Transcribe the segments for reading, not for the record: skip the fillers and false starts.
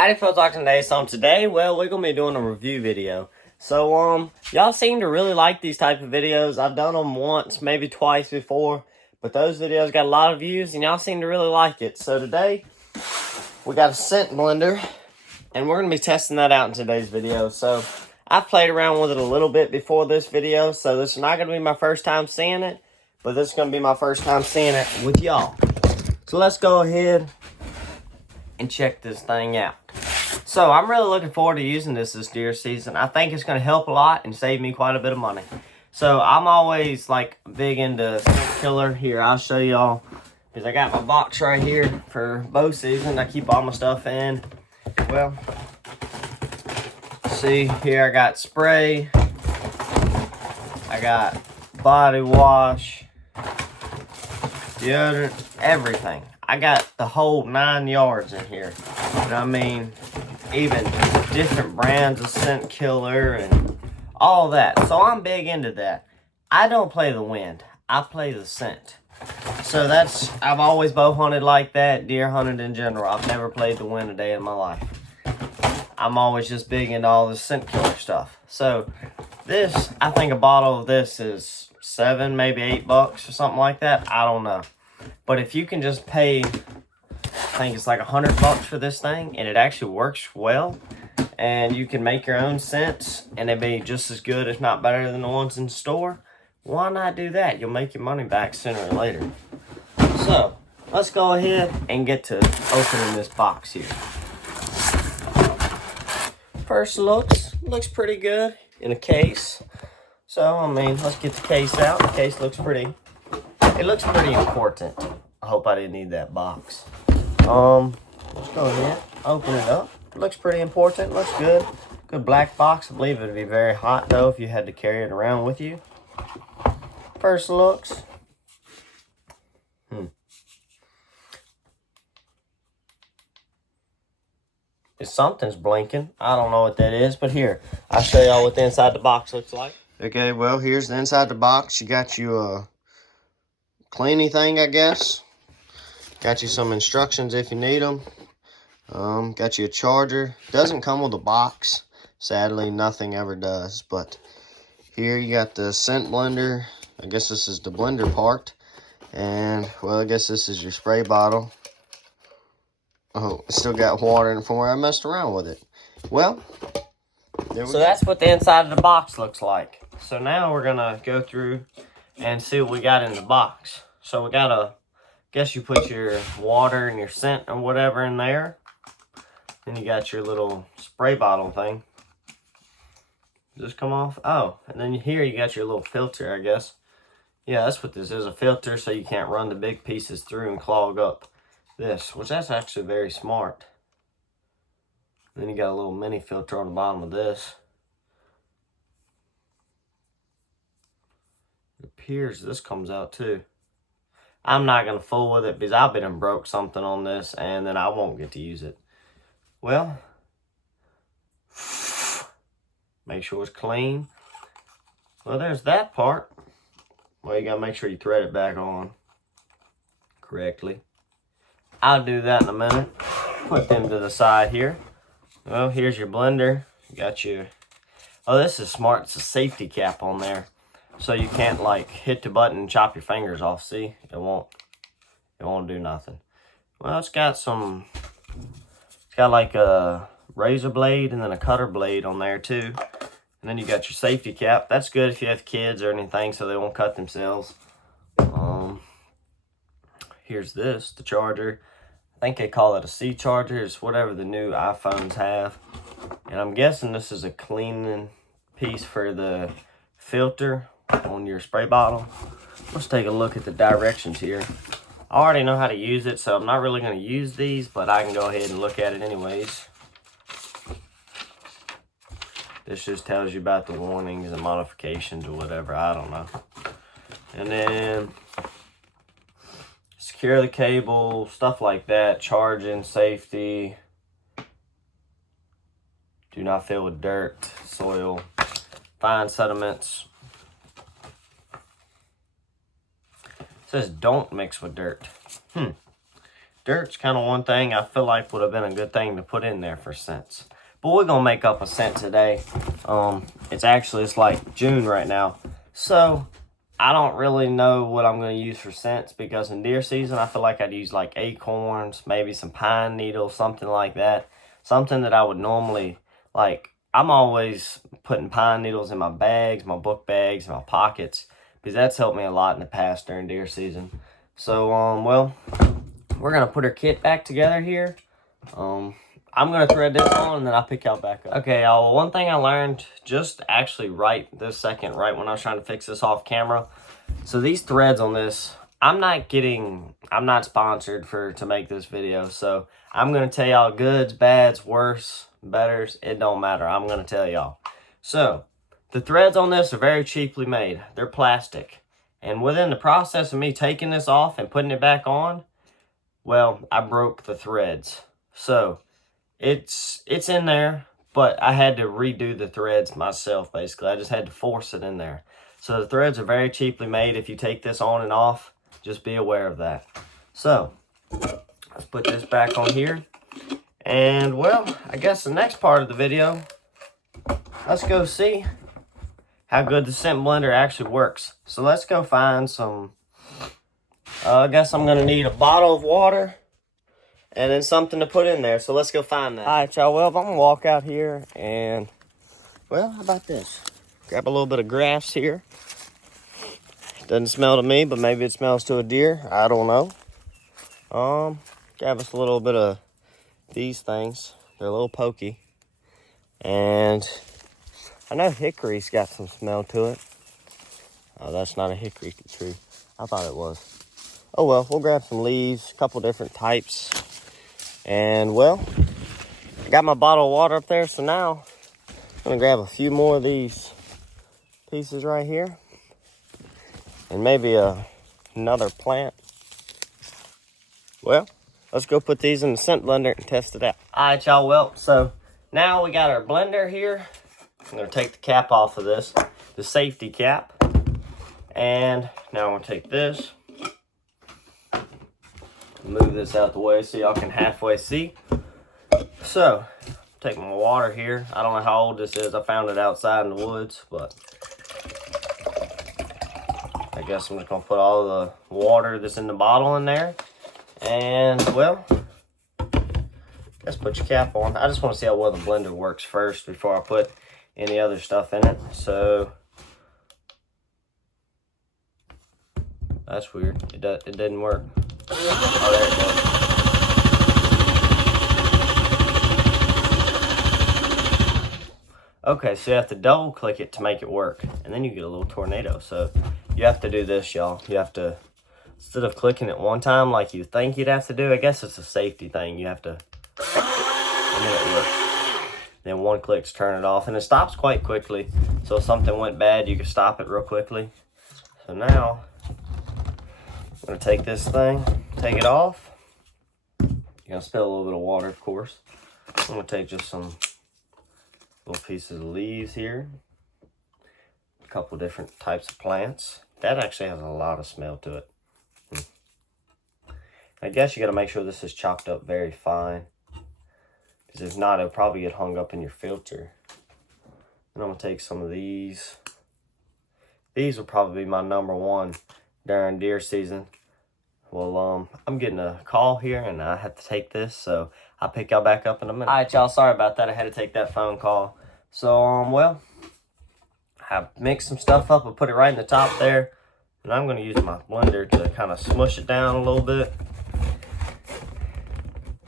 Howdy folks, watching today. So today, well, we're gonna be doing a review video. So y'all seem to really like these type of videos. I've done them once, maybe twice before, but those videos got a lot of views and y'all seem to really like it. So today, we got a scent blender and we're gonna be testing that out in today's video. So I've played around with it a little bit before this video, so this is not gonna be my first time seeing it, but this is gonna be my first time seeing it with y'all. So let's go ahead and check this thing out. So I'm really looking forward to using this deer season. I think it's going to help a lot and save me quite a bit of money. So I'm always like big into scent killer. Here, I'll show y'all, because I got my box right here for bow season. I keep all my stuff in. Well, see here, I got spray, I got body wash, deodorant, everything. I got the whole 9 yards in here. And I mean, even different brands of scent killer and all that. So I'm big into that. I don't play the wind, I play the scent. So I've always bow hunted like that, deer hunted in general. I've never played the wind a day in my life. I'm always just big into all the scent killer stuff. So this, I think a bottle of this is $7, maybe $8 or something like that. I don't know. But if you can just pay, I think it's like $100 for this thing, and it actually works well, and you can make your own scents, and it'd be just as good, if not better, than the ones in the store. Why not do that? You'll make your money back sooner or later. So let's go ahead and get to opening this box here. First looks pretty good in a case. So I mean, let's get the case out. The case looks pretty. It looks pretty important. I hope I didn't need that box. Let's go ahead, open it up. It looks pretty important, looks good. Good black box. I believe it would be very hot though if you had to carry it around with you. First looks. If something's blinking, I don't know what that is, but here, I'll show y'all what the inside the box looks like. Okay, well, here's the inside the box. You got you a cleaning thing, I guess. Got you some instructions if you need them. Got you a charger. Doesn't come with a box. Sadly, nothing ever does. But here you got the scent blender. I guess this is the blender part. And, well, I guess this is your spray bottle. Oh, it still got water in it from where I messed around with it. Well, there we go. That's what the inside of the box looks like. So now we're going to go through and see what we got in the box. So we got a, guess you put your water and your scent or whatever in there. Then you got your little spray bottle thing. Does this come off? Oh, and then here you got your little filter, I guess. Yeah, that's what this is, a filter, so you can't run the big pieces through and clog up this, which that's actually very smart. Then you got a little mini filter on the bottom of this. It appears this comes out too. I'm not going to fool with it because I've been and broke something on this and then I won't get to use it. Well, make sure it's clean. Well, there's that part. Well, you got to make sure you thread it back on correctly. I'll do that in a minute. Put them to the side here. Well, here's your blender. You got your, oh, this is smart. It's a safety cap on there. So you can't like hit the button and chop your fingers off. See, it won't do nothing. Well, it's got like a razor blade and then a cutter blade on there too. And then you got your safety cap. That's good if you have kids or anything so they won't cut themselves. Here's this, the charger. I think they call it a C charger. It's whatever the new iPhones have. And I'm guessing this is a cleaning piece for the filter on your spray bottle. Let's take a look at the directions here. I already know how to use it, so I'm not really going to use these, but I can go ahead and look at it anyways. This just tells you about the warnings and modifications or whatever. I don't know. And then secure the cable, stuff like that. Charging, safety. Do not fill with dirt, soil, fine sediments. It says don't mix with dirt. Dirt's kind of one thing I feel like would have been a good thing to put in there for scents. But we're going to make up a scent today. It's like June right now. So I don't really know what I'm going to use for scents, because in deer season, I feel like I'd use like acorns, maybe some pine needles, something like that. Something that I would normally, like, I'm always putting pine needles in my bags, my book bags, my pockets, because that's helped me a lot in the past during deer season. So, well, we're going to put our kit back together here. I'm going to thread this on, and then I'll pick y'all back up. Okay, y'all, one thing I learned just actually right this second, right when I was trying to fix this off camera. So these threads on this, I'm not sponsored to make this video. So I'm going to tell y'all goods, bads, worse, betters. It don't matter. I'm going to tell y'all. So the threads on this are very cheaply made. They're plastic. And within the process of me taking this off and putting it back on, well, I broke the threads. So it's in there, but I had to redo the threads myself, basically. I just had to force it in there. So the threads are very cheaply made. If you take this on and off, just be aware of that. So let's put this back on here. And, well, I guess the next part of the video, let's go see how good the scent blender actually works. So let's go find some, I guess I'm going to need a bottle of water and then something to put in there. So let's go find that. All right, y'all. Well, I'm going to walk out here and, well, how about this? Grab a little bit of grass here. Doesn't smell to me, but maybe it smells to a deer. I don't know. Grab us a little bit of these things. They're a little pokey. And I know hickory's got some smell to it. Oh, that's not a hickory tree. I thought it was. Oh, well, we'll grab some leaves, a couple different types. And, well, I got my bottle of water up there, so now I'm going to grab a few more of these pieces right here. And maybe another plant. Well, let's go put these in the scent blender and test it out. All right, y'all. Well, so now we got our blender here. I'm going to take the cap off of this, the safety cap. And now I'm going to take this, move this out the way so y'all can halfway see. So, take my water here. I don't know how old this is. I found it outside in the woods, but I guess I'm just going to put all the water that's in the bottle in there. And, well, let's put your cap on. I just want to see how well the blender works first before I put any other stuff in it. So, that's weird. It didn't work. Oh, there it goes. Okay, so you have to double click it to make it work. And then you get a little tornado. So you have to do this, y'all. You have to, instead of clicking it one time like you think you'd have to do, I guess it's a safety thing. You have to, and then it works. Then one click to turn it off. And it stops quite quickly. So if something went bad, you can stop it real quickly. So now, I'm going to take this thing, take it off. You're going to spill a little bit of water, of course. I'm going to take just some little pieces of leaves here. A couple different types of plants. That actually has a lot of smell to it. I guess you got to make sure this is chopped up very fine. Because if not, it'll probably get hung up in your filter. And I'm going to take some of these. These will probably be my number one during deer season. Well, I'm getting a call here and I have to take this, so I'll pick y'all back up in a minute. All right, y'all, sorry about that. I had to take that phone call. So, well, I mixed some stuff up and put it right in the top there. And I'm going to use my blender to kind of smush it down a little bit.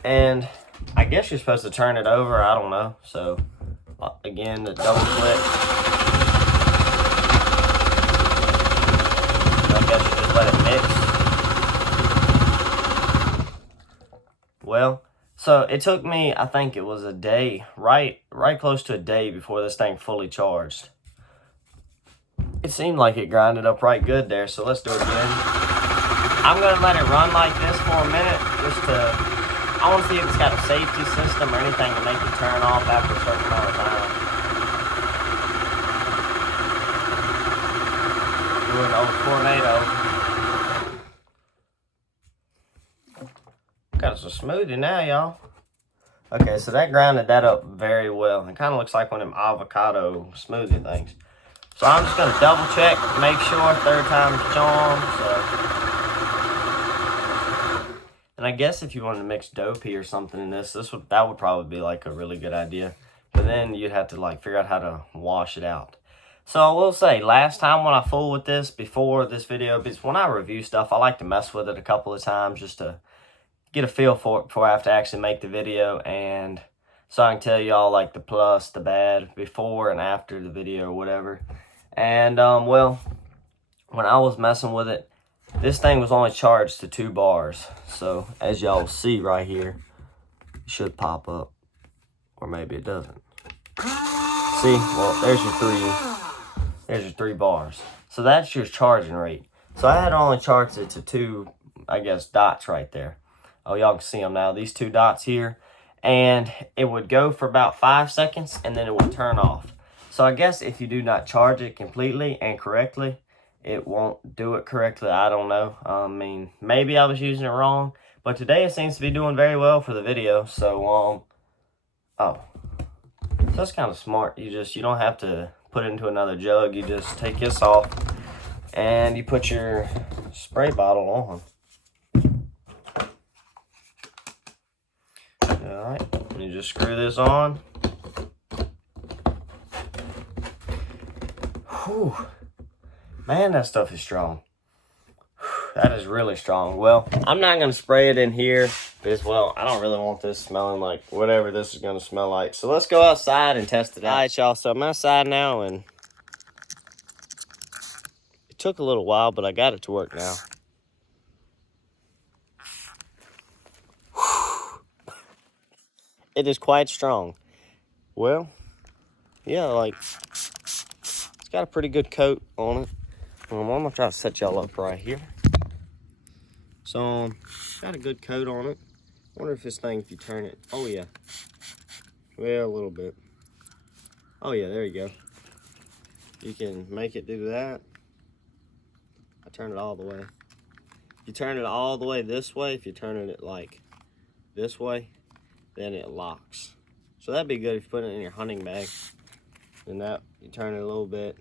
And I guess you're supposed to turn it over. I don't know. So, again, the double click. I guess you just let it mix. Well, so it took me, I think it was a day, right close to a day before this thing fully charged. It seemed like it grinded up right good there, so let's do it again. I'm going to let it run like this for a minute, I want to see if it's got a safety system or anything to make it turn off after a certain amount of time. Do an old tornado. us a smoothie now, y'all. Okay, so that grounded that up very well. It kind of looks like one of them avocado smoothie things. So I'm just going to double check, make sure, third time's the charm. And I guess if you wanted to mix Dopey or something in this, that would probably be like a really good idea. But then you'd have to like figure out how to wash it out. So I will say, last time when I fooled with this, before this video, because when I review stuff, I like to mess with it a couple of times just to get a feel for it before I have to actually make the video. And so I can tell y'all like the plus, the bad, before and after the video or whatever. And, well, when I was messing with it, this thing was only charged to 2 bars. So, as y'all see right here, it should pop up. Or maybe it doesn't. See? Well, there's your 3 bars. So, that's your charging rate. So, I had only charged it to 2, I guess, dots right there. Oh, y'all can see them now. These 2 dots here. And it would go for about 5 seconds, and then it would turn off. So, I guess if you do not charge it completely and correctly, it won't do it correctly. I don't know. I mean, maybe I was using it wrong. But today it seems to be doing very well for the video. So, oh. So that's kind of smart. You don't have to put it into another jug. You just take this off and you put your spray bottle on. Alright. You just screw this on. Whew. Man, that stuff is strong. That is really strong. Well, I'm not going to spray it in here because, well, I don't really want this smelling like whatever this is going to smell like. So let's go outside and test it out. All right, y'all. So I'm outside now, and it took a little while, but I got it to work now. It is quite strong. Well, yeah, like, it's got a pretty good coat on it. I'm going to try to set y'all up right here. So, got a good coat on it. I wonder if this thing, if you turn it, oh yeah. Well, a little bit. Oh yeah, there you go. You can make it do that. I turn it all the way. If you turn it all the way this way, if you're turning it like this way, then it locks. So that'd be good if you put it in your hunting bag. And that, you turn it a little bit,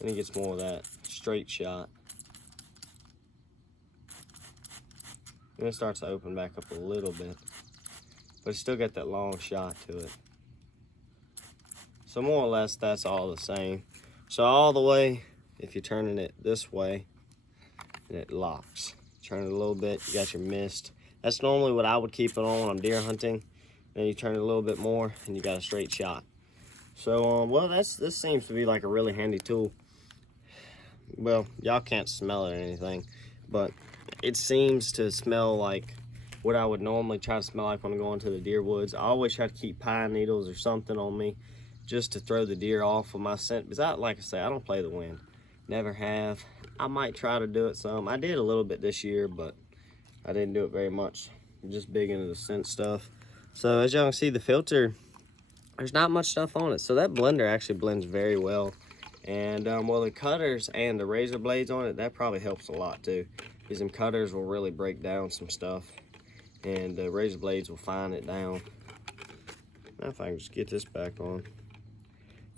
and it gets more of that straight shot. And it starts to open back up a little bit. But it's still got that long shot to it. So more or less, that's all the same. So all the way, if you're turning it this way, and it locks. Turn it a little bit, you got your mist. That's normally what I would keep it on when I'm deer hunting. Then you turn it a little bit more, and you got a straight shot. So, well, this seems to be like a really handy tool. Well, y'all can't smell it or anything, but it seems to smell like what I would normally try to smell like when I go into the deer woods. I always try to keep pine needles or something on me just to throw the deer off of my scent. Because like I say, I don't play the wind. Never have. I might try to do it some. I did a little bit this year, but I didn't do it very much. I'm just big into the scent stuff. So as y'all can see, the filter, there's not much stuff on it. So that blender actually blends very well. And well, the cutters and the razor blades on it, that probably helps a lot too. Because them cutters will really break down some stuff. And the razor blades will fine it down. Now if I can just get this back on.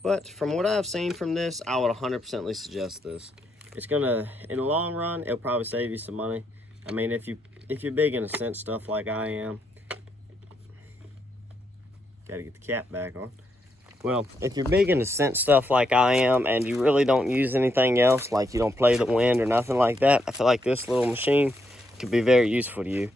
But from what I've seen from this, I would 100% suggest this. It's gonna, in the long run, it'll probably save you some money. I mean, if you're big into scent stuff like I am, gotta get the cap back on. Well, if you're big into scent stuff like I am, and you really don't use anything else, like you don't play the wind or nothing like that, I feel like this little machine could be very useful to you.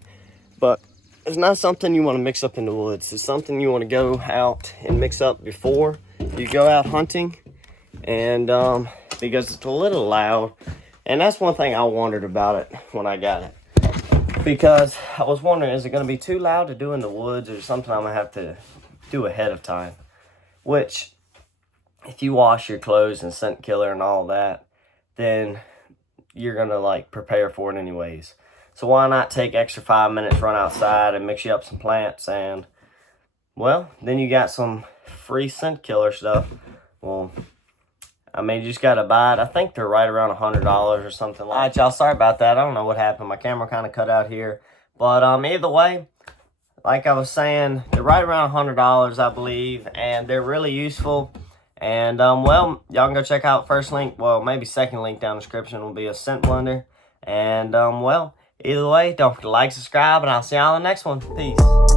But it's not something you want to mix up in the woods. It's something you want to go out and mix up before you go out hunting. And because it's a little loud. And that's one thing I wondered about it when I got it. Because I was wondering, is it going to be too loud to do in the woods, or something I'm going to have to do ahead of time? Which, if you wash your clothes and scent killer and all that, then you're going to like prepare for it anyways. So why not take extra 5 minutes, run outside and mix you up some plants, and well, then you got some free scent killer stuff. Well, I mean, you just got to buy it. I think they're right around $100 or something like that. All right, y'all, sorry about that. I don't know what happened. My camera kind of cut out here. But either way, like I was saying, they're right around $100, I believe, and they're really useful. And well, y'all can go check out first link. Well, maybe second link down in the description will be a scent blender. And well, either way, don't forget to like, subscribe, and I'll see y'all in the next one. Peace.